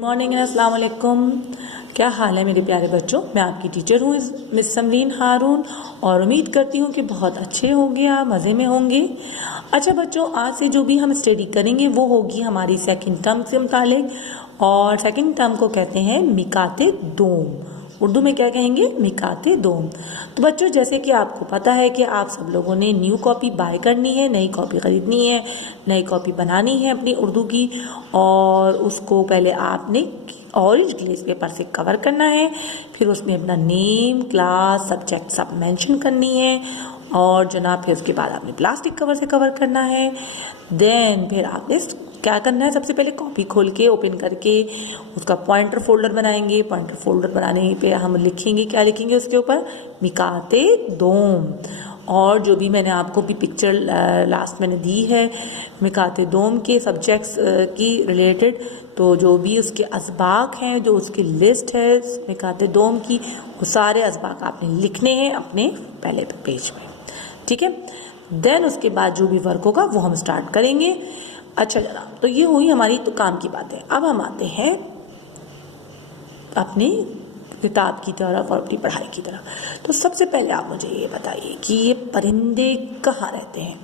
Morning and अस्सलाम वालेकुम। क्या हाल है मेरे प्यारे बच्चों। मैं आपकी टीचर हूँ मिस समरीन हारून और उम्मीद करती हूँ कि बहुत अच्छे होंगे, आप मज़े में होंगे। अच्छा बच्चों, आज से जो भी हम स्टडी करेंगे वो होगी हमारी सेकंड टर्म से मुतालिक, और सेकंड टर्म को कहते हैं मिकाते दोम। उर्दू में क्या कहेंगे? मिकाते दोम। तो बच्चों, जैसे कि आपको पता है कि आप सब लोगों ने न्यू कॉपी बाय करनी है, नई कॉपी ख़रीदनी है, नई कॉपी बनानी है अपनी उर्दू की, और उसको पहले आपने ऑरेंज ग्लेस पेपर से कवर करना है। फिर उसमें अपना नेम, क्लास, सब्जेक्ट सब मेंशन करनी है, और जनाब फिर उसके बाद आपने प्लास्टिक कवर से कवर करना है। देन फिर आपने क्या करना है, सबसे पहले कॉपी खोल के ओपन करके उसका पॉइंटर फोल्डर बनाएंगे। पॉइंटर फोल्डर बनाने पे हम लिखेंगे, क्या लिखेंगे उसके ऊपर? मिकाते दोम। और जो भी मैंने आपको भी पिक्चर लास्ट मैंने दी है मिकाते दोम के सब्जेक्ट्स की रिलेटेड, तो जो भी उसके असबाक हैं, जो उसकी लिस्ट है मिकाते दोम की, वो सारे असबाक आपने लिखने हैं अपने पहले पेज में, ठीक है। देन उसके बाद जो भी वर्क होगा वो हम स्टार्ट करेंगे। अच्छा जनाब, तो ये हुई हमारी तो काम की बातें। अब हम आते हैं अपनी किताब की तरफ और अपनी पढ़ाई की तरफ। तो सबसे पहले आप मुझे ये बताइए कि ये परिंदे कहाँ रहते हैं?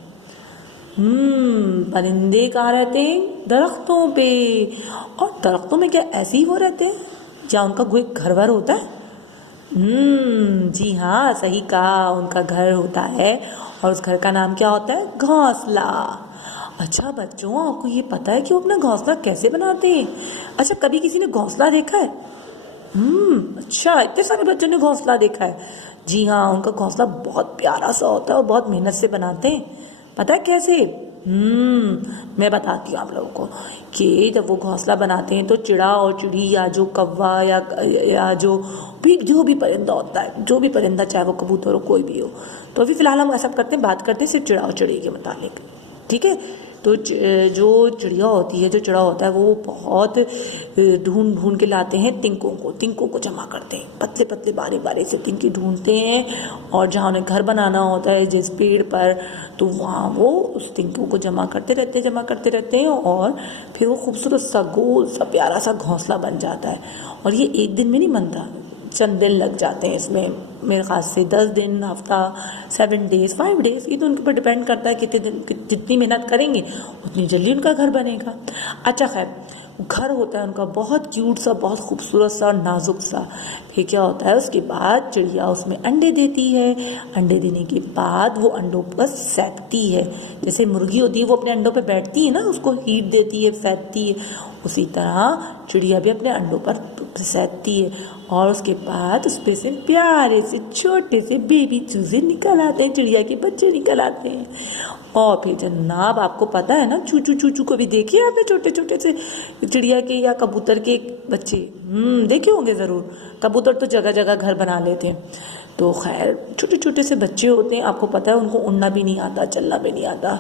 परिंदे कहाँ रहते हैं? दरख्तों पे। और दरख्तों में क्या ऐसे ही वो रहते हैं या उनका कोई घर वर होता है? जी हाँ, सही कहा, उनका घर होता है, और उस घर का नाम क्या होता है? घोंसला। अच्छा बच्चों, आपको ये पता है कि वो अपना घोंसला कैसे बनाते हैं? अच्छा, कभी किसी ने घोंसला देखा है? अच्छा, इतने सारे बच्चों ने घोंसला देखा है। जी हाँ, उनका घोंसला बहुत प्यारा सा होता है और बहुत मेहनत से बनाते हैं। पता है कैसे? मैं बताती हूँ आप लोगों को कि जब वो घोंसला बनाते हैं तो चिड़ा और चिड़ी या जो कौवा या जो भी परिंदा होता है, जो भी परिंदा, चाहे वो कबूतर हो कोई भी हो, तो अभी फिलहाल हम ऐसा करते हैं, बात करते हैं सिर्फ चिड़ा और चिड़ी के मुताबिक, ठीक है। तो जो चिड़िया होती है, जो चिड़ा होता है, वो बहुत ढूंढ के लाते हैं तिनकों को जमा करते हैं, पतले पतले बारीक बारीक से तिनके ढूंढते हैं, और जहाँ उन्हें घर बनाना होता है जिस पेड़ पर, तो वहाँ वो उस तिनकों को जमा करते रहते हैं, और फिर वो खूबसूरत सा गोल सा प्यारा सा घोंसला बन जाता है। और ये एक दिन में नहीं बनता, चंद दिन लग जाते हैं इसमें, मेरे ख्याल से 10 दिन, हफ्ता, 7 डेज, 5 डेज, ये तो उनके ऊपर डिपेंड करता है कितने दिन, जितनी मेहनत करेंगे उतनी जल्दी उनका घर बनेगा। अच्छा खैर, घर होता है उनका बहुत क्यूट सा, बहुत खूबसूरत सा, नाजुक सा। फिर क्या होता है, उसके बाद चिड़िया उसमें अंडे देती है। अंडे देने के बाद वो अंडों पर सेकती है, जैसे मुर्गी होती है वो अपने अंडों पर बैठती है ना, उसको हीट देती है, सेकती है, उसी तरह चिड़िया भी अपने अंडों पर सेकती है। और उसके बाद उस पर से प्यारे से छोटे से बेबी चूजे निकल आते हैं, चिड़िया के बच्चे निकल आते हैं। और फिर जनाब आपको पता है ना, चूचू को भी देखिए आपने, छोटे छोटे से चिड़िया के या कबूतर के बच्चे देखे होंगे ज़रूर। कबूतर तो जगह जगह घर बना लेते हैं, तो खैर छोटे छोटे से बच्चे होते हैं, आपको पता है उनको उड़ना भी नहीं आता, चलना भी नहीं आता,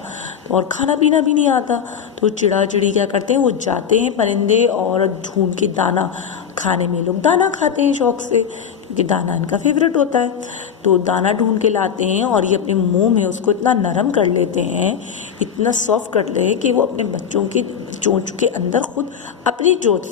और खाना पीना भी नहीं आता। तो चिड़ा चिड़ी क्या करते हैं, वो जाते हैं परिंदे और ढूंढ के दाना खाने में, लोग दाना खाते हैं शौक से, क्योंकि दाना इनका फेवरेट होता है। तो दाना ढूंढ के लाते हैं और ये अपने मुंह में उसको इतना नरम कर लेते हैं, इतना सॉफ्ट कर ले कि वो अपने बच्चों की चोंच के अंदर खुद अपनी चोंच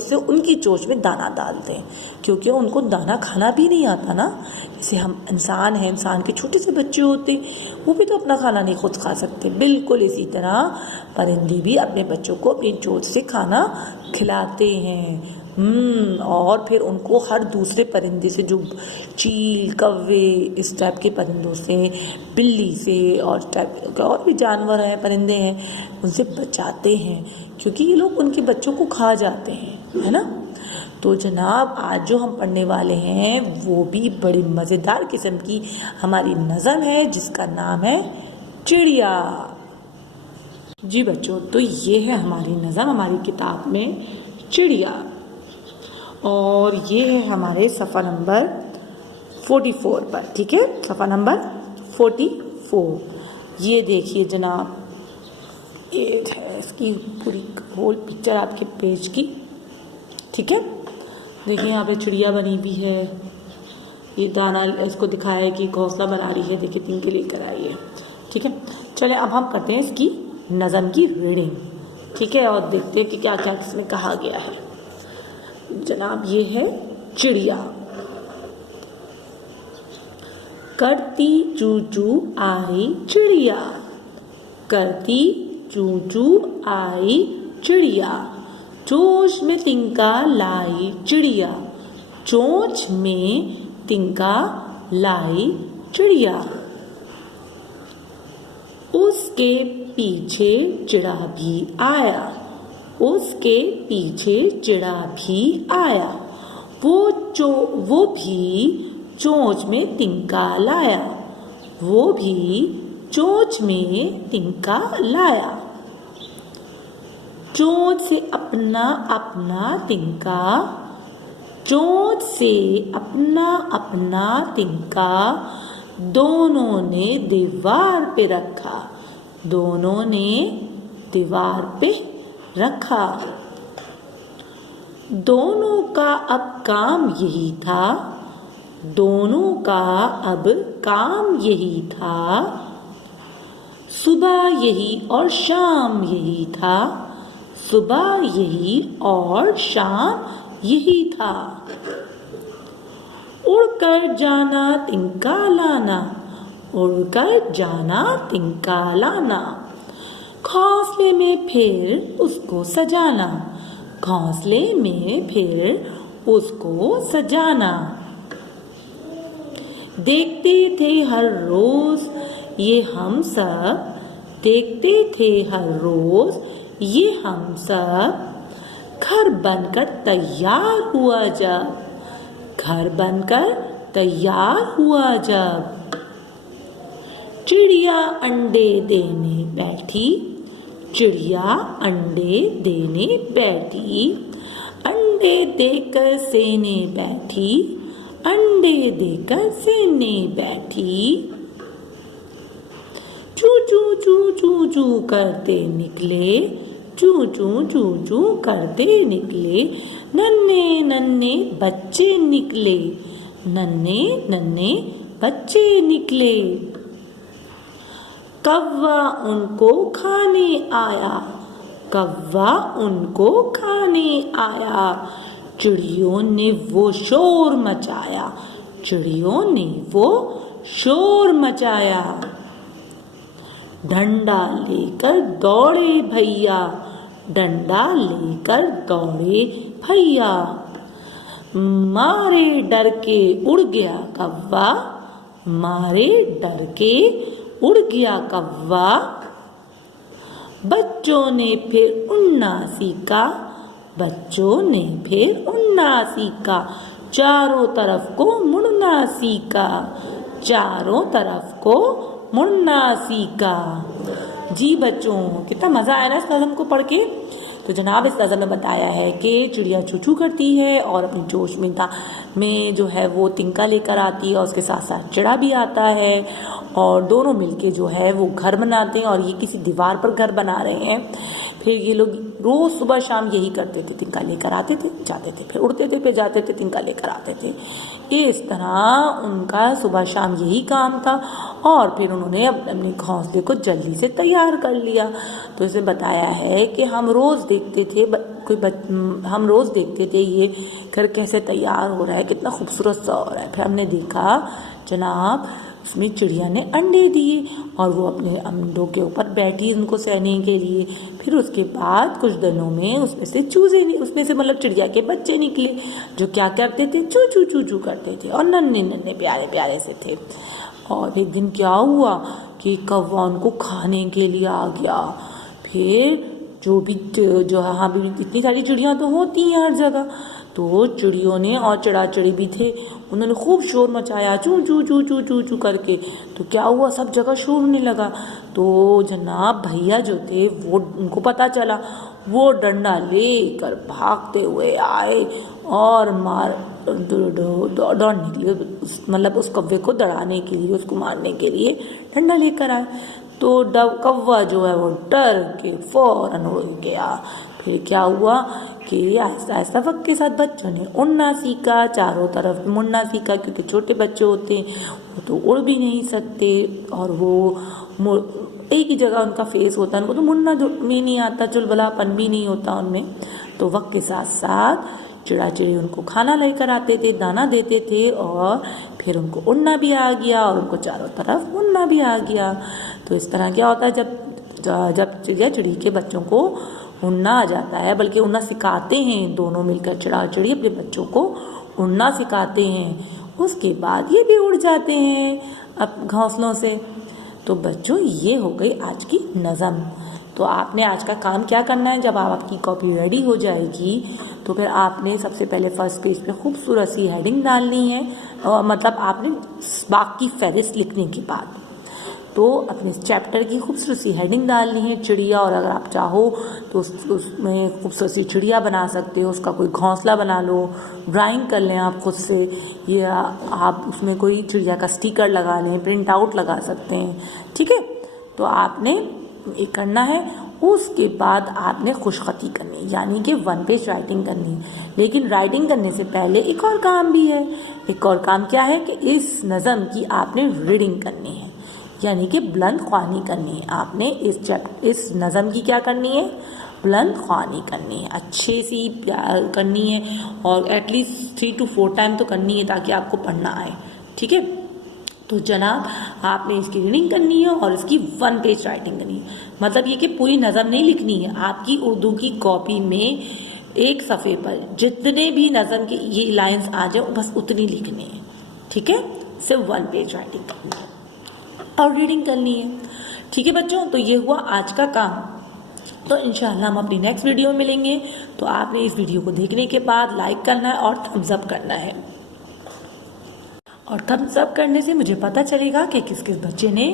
से उनकी चोंच में दाना डालते हैं, क्योंकि उनको दाना खाना भी नहीं आता ना। जैसे हम इंसान हैं, इंसान के छोटे से बच्चे होते, वो भी तो अपना खाना नहीं खुद खा सकते, बिल्कुल इसी तरह परिंदे भी अपने बच्चों को अपनी चोंच से खाना खिलाते हैं। और फिर उनको हर दूसरे परिंदे से, जो चील, कौवे, इस टाइप के परिंदों से, बिल्ली से, और टाइप के और भी जानवर हैं, परिंदे हैं, उनसे बचाते हैं, क्योंकि ये लोग उनके बच्चों को खा जाते हैं, है ना। तो जनाब आज जो हम पढ़ने वाले हैं वो भी बड़ी मज़ेदार किस्म की हमारी नज़म है, जिसका नाम है चिड़िया। जी बच्चों, तो ये है हमारी नज़म हमारी किताब में चिड़िया, और ये है हमारे सफ़ा नंबर 44 पर, ठीक है, सफ़ा नंबर 44। ये देखिए जनाब, एक है इसकी पूरी होल पिक्चर आपके पेज की, ठीक है। देखिए यहाँ पे चिड़िया बनी भी है, ये दाना इसको दिखाया है कि घोंसला बना रही है, देखिए तिनके लेकर आई है, ठीक है। चले अब हम करते हैं इसकी नज़म की रीडिंग। ठीक है, और देखते हैं कि क्या क्या इसमें कहा गया है। जनाब ये है चिड़िया। करती चू चू आई चिड़िया, करती चू चू आई चिड़िया, चोंच में तिनका लाई चिड़िया, चोंच में तिनका लाई चिड़िया। उसके पीछे चिड़ा भी आया, उसके पीछे चिड़ा भी आया, वो भी चोंच में तिनका लाया, वो भी चोंच में तिनका लाया। चोंच से अपना अपना तिनका, चोंच से अपना अपना तिनका, दोनों ने दीवार पे रखा, दोनों ने दीवार पे रखा। दोनों का अब काम यही था, दोनों का अब काम यही था, सुबह यही और शाम यही था, सुबह यही और शाम यही था। उड़कर जाना तिनका लाना, उड़कर जाना तिनका लाना, घोंसले में फिर उसको सजाना, घोंसले में फिर उसको सजाना। देखते थे हर रोज ये हम सब, देखते थे हर रोज ये हम सब, घर बनकर तैयार हुआ जब, घर बनकर तैयार हुआ जब। चिड़िया अंडे देने बैठी, चिड़िया अंडे देने बैठी, अंडे देकर सेने बैठी, अंडे देकर सेने बैठी। चू चू चू चू चू करते निकले, चू चू चू चू करते निकले, नन्हे नन्हे बच्चे निकले, नन्हे नन्हे बच्चे निकले। कौवा उनको खाने आया, कौवा उनको खाने आया, चिड़ियों ने वो शोर मचाया, चिड़ियों ने वो शोर मचाया। डंडा लेकर दौड़े भैया, डंडा लेकर दौड़े भैया, मारे डर के उड़ गया कौवा, मारे डर के उड़ गया कौवा। बच्चों ने फिर उड़ना सीखा, बच्चों ने फिर उड़ना सीखा, चारों तरफ को मुड़ना सीखा, चारों तरफ को मुड़ना सीखा। जी बच्चों, कितना मज़ा आया ना इस नज़म को पढ़ के। तो जनाब इस नज़म में बताया है कि चिड़िया चूचू करती है और अपनी जोश में जो है वो तिनका लेकर आती है और उसके साथ साथ चिड़ा भी आता है और दोनों मिलके जो है वो घर बनाते हैं और ये किसी दीवार पर घर बना रहे हैं। फिर ये लोग रोज़ सुबह शाम यही करते थे, तिनका लेकर आते थे, जाते थे, फिर उड़ते थे, फिर जाते थे, तिनका लेकर आते थे। इस तरह उनका सुबह शाम यही काम था और फिर उन्होंने अपने घोंसले को जल्दी से तैयार कर लिया। तो इसे बताया है कि हम रोज़ देखते थे हम रोज़ देखते थे ये घर कैसे तैयार हो रहा है, कितना खूबसूरत सा हो रहा है। फिर हमने देखा जनाब उसमें चिड़िया ने अंडे दिए और वो अपने अंडों के ऊपर बैठी उनको सहने के लिए। फिर उसके बाद कुछ दिनों में उसमें से मतलब चिड़िया के बच्चे निकले जो क्या करते थे, चू चू चू चू करते थे और नन्हे नन्हे प्यारे प्यारे से थे। और एक दिन क्या हुआ कि कौवा उनको खाने के लिए आ गया। फिर जो हाँ भी इतनी सारी चिड़ियाँ तो होती हैं हर जगह, तो चिड़ियों ने और चिड़ी भी थे, उन्होंने खूब शोर मचाया चू चू चू चू चू चू करके। तो क्या हुआ, सब जगह शोर होने लगा। तो जनाब भैया जो थे वो उनको पता चला, वो डंडा लेकर भागते हुए आए और दौड़ निकले, मतलब उस कौवे को दौड़ाने के लिए, उसको मारने के लिए डंडा लेकर आए। तो कौवा जो है वो डर के फौरन उड़ गया। फिर क्या हुआ कि ऐसा ऐसा वक्त के साथ बच्चों ने उड़ना सीखा, चारों तरफ मुड़ना सीखा, क्योंकि छोटे बच्चे होते हैं वो तो उड़ भी नहीं सकते और वो एक ही जगह उनका फेस होता है, उनको तो मुड़ना भी नहीं आता, चुलबुलापन भी नहीं होता उनमें। तो वक्त के साथ साथ चिड़ा चिड़ी उनको खाना लेकर आते थे, दाना देते थे, और फिर उनको उड़ना भी आ गया और उनको चारों तरफ उड़ना भी आ गया। तो इस तरह क्या होता है, जब चिड़िया चिड़ी के बच्चों को उड़ना आ जाता है, बल्कि उड़ना सिखाते हैं दोनों मिलकर, चिड़ा चिड़ी अपने बच्चों को उड़ना सिखाते हैं, उसके बाद ये भी उड़ जाते हैं अब घोंसलों से। तो बच्चों, ये हो गई आज की नज़म। तो आपने आज का काम क्या करना है, जब आपकी कॉपी रेडी हो जाएगी तो फिर आपने सबसे पहले फर्स्ट पेज पे खूबसूरत सी हेडिंग डालनी है, मतलब आपने बाकी फहरिस्त लिखने के बाद तो अपने चैप्टर की खूबसूरत सी हेडिंग डालनी है, चिड़िया, और अगर आप चाहो तो उसमें खूबसूरत सी चिड़िया बना सकते हो, उसका कोई घोंसला बना लो, ड्राइंग कर लें आप खुद से, या आप उसमें कोई चिड़िया का स्टिकर लगा लें, प्रिंट आउट लगा सकते हैं, ठीक है। तो आपने ये करना है। उसके बाद आपने खुशखती करनी, यानी कि 1 पेज राइटिंग करनी। लेकिन राइटिंग करने से पहले एक और काम भी है। एक और काम क्या है कि इस नज़म की आपने रीडिंग करनी है, यानी कि बुलंद ख्वानी करनी है। आपने इस नज़म की क्या करनी है, बुलंद ख्वानी करनी है, अच्छे से करनी है, और एटलीस्ट 3 to 4 टाइम तो करनी है ताकि आपको पढ़ना आए, ठीक है। तो जनाब, आपने इसकी रीडिंग करनी है और इसकी 1 पेज राइटिंग करनी है। मतलब ये कि पूरी नज़म नहीं लिखनी है, आपकी उर्दू की कॉपी में एक सफ़े पर जितने भी नज़म के ये लाइंस आ जाए बस उतनी लिखनी है, ठीक है। सिर्फ 1 पेज राइटिंग करनी है और रीडिंग करनी है, ठीक है बच्चों। तो ये हुआ आज का काम। तो इंशाल्लाह हम अपनी नेक्स्ट वीडियो में मिलेंगे। तो आपने इस वीडियो को देखने के बाद लाइक करना है और थम्स अप करना है, और थम्स अप करने से मुझे पता चलेगा कि किस किस बच्चे ने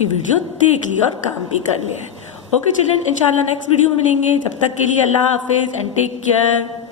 ये वीडियो देख लिया और काम भी कर लिया है। ओके चिल्ड्रन, इंशाल्लाह नेक्स्ट वीडियो में मिलेंगे। जब तक के लिए अल्लाह हाफिज़ एंड टेक केयर।